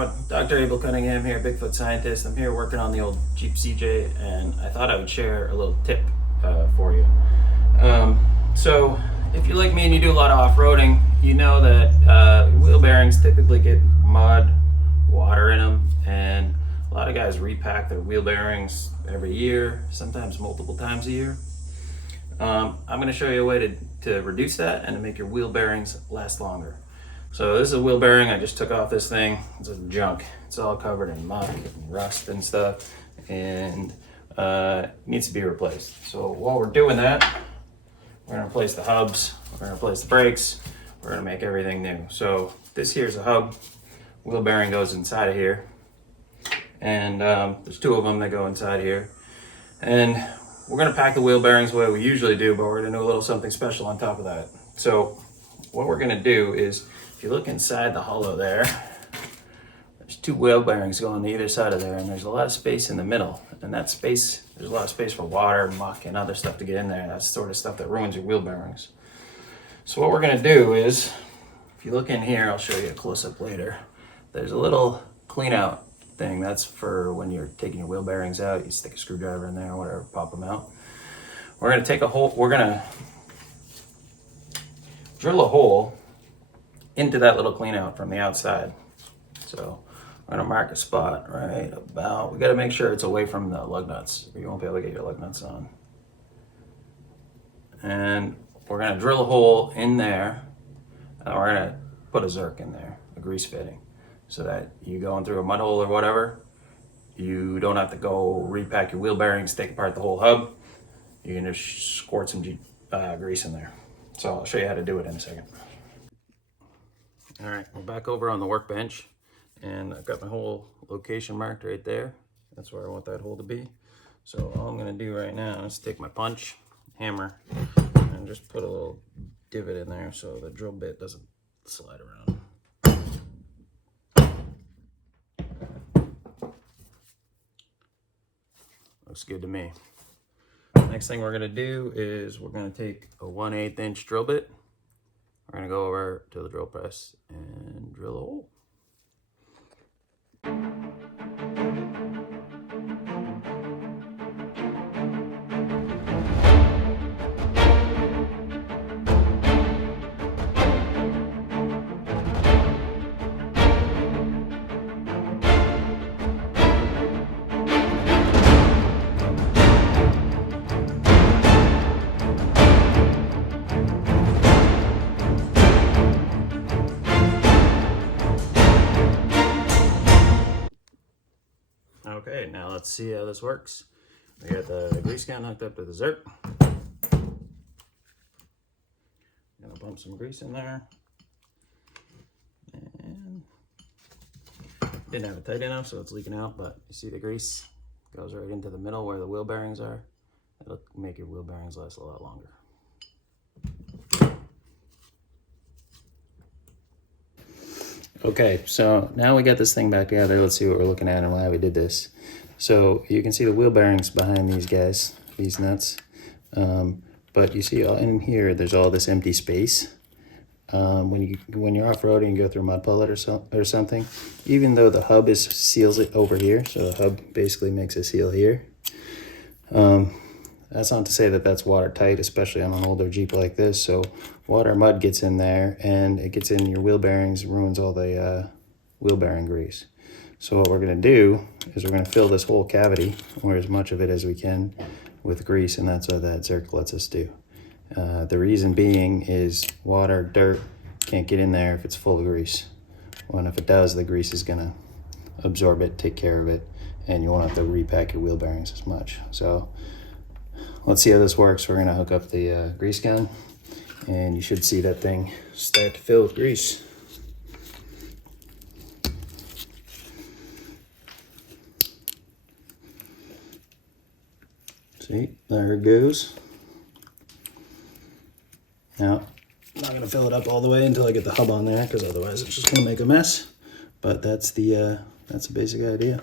everyone. Dr. Abel Cunningham here, Bigfoot scientist. I'm here working on the old Jeep CJ, and I thought I would share a little tip for you. So, if you're like me and you do a lot of off-roading, you know that wheel bearings typically get mud, water in them, and a lot of guys repack their wheel bearings every year, sometimes multiple times a year. I'm going to show you a way to reduce that and to make your wheel bearings last longer. So this is a wheel bearing I just took off this thing. It's a junk. It's all covered in muck and rust and stuff, and needs to be replaced. So while we're doing that, we're going to replace the hubs, we're going to replace the brakes, we're going to make everything new. So this here's a hub. Wheel bearing goes inside of here, and there's two of them that go inside here. And we're going to pack the wheel bearings the way we usually do, but we're going to do a little something special on top of that. So what we're going to do is, if you look inside the hollow there, there's two wheel bearings going on either side of there, and there's a lot of space in the middle. And that space, there's a lot of space for water, muck, and other stuff to get in there. That's the sort of stuff that ruins your wheel bearings. So what we're going to do is, if you look in here, I'll show you a close-up later. There's a little clean-out thing. That's for when you're taking your wheel bearings out. You stick a screwdriver in there or whatever, pop them out. We're going to take a hole, we're going to drill a hole into that little clean out from the outside. So we're gonna mark a spot right about, we gotta make sure it's away from the lug nuts, or you won't be able to get your lug nuts on. And we're gonna drill a hole in there, and we're gonna put a Zerk in there, a grease fitting, so that you going through a mud hole or whatever, you don't have to go repack your wheel bearings, take apart the whole hub. You can just squirt some grease in there. So I'll show you how to do it in a second. All right, we're back over on the workbench, and I've got my whole location marked right there. That's where I want that hole to be. So all I'm gonna do right now is take my punch, hammer, and just put a little divot in there so the drill bit doesn't slide around. Looks good to me. Next thing we're gonna do is we're gonna take a 1/8 inch drill bit. We're gonna go over to the drill press and drill a hole. Okay, now let's see how this works. We got the grease gun hooked up to the Zerk. Gonna pump some grease in there. And didn't have it tight enough, so it's leaking out, but you see the grease goes right into the middle where the wheel bearings are. It'll make your wheel bearings last a lot longer. Okay, so now we got this thing back together. Let's see what we're looking at and why we did this. So you can see the wheel bearings behind these guys, these nuts. But you see in here, there's all this empty space. When you're off-roading and go through a mud puddle or something, even though the hub seals it over here, so the hub basically makes a seal here. That's not to say that that's watertight, especially on an older Jeep like this. So water, mud gets in there, and it gets in your wheel bearings, ruins all the wheel bearing grease. So what we're gonna do is we're gonna fill this whole cavity, or as much of it as we can, with grease, and that's what that Zerk lets us do. The reason being is water, dirt can't get in there if it's full of grease. Well, and if it does, the grease is gonna absorb it, take care of it, and you won't have to repack your wheel bearings as much. So let's see how this works. We're gonna hook up the grease gun, and you should see that thing start to fill with grease. See, there it goes. Now, I'm not gonna fill it up all the way until I get the hub on there, because otherwise it's just gonna make a mess. But that's the basic idea.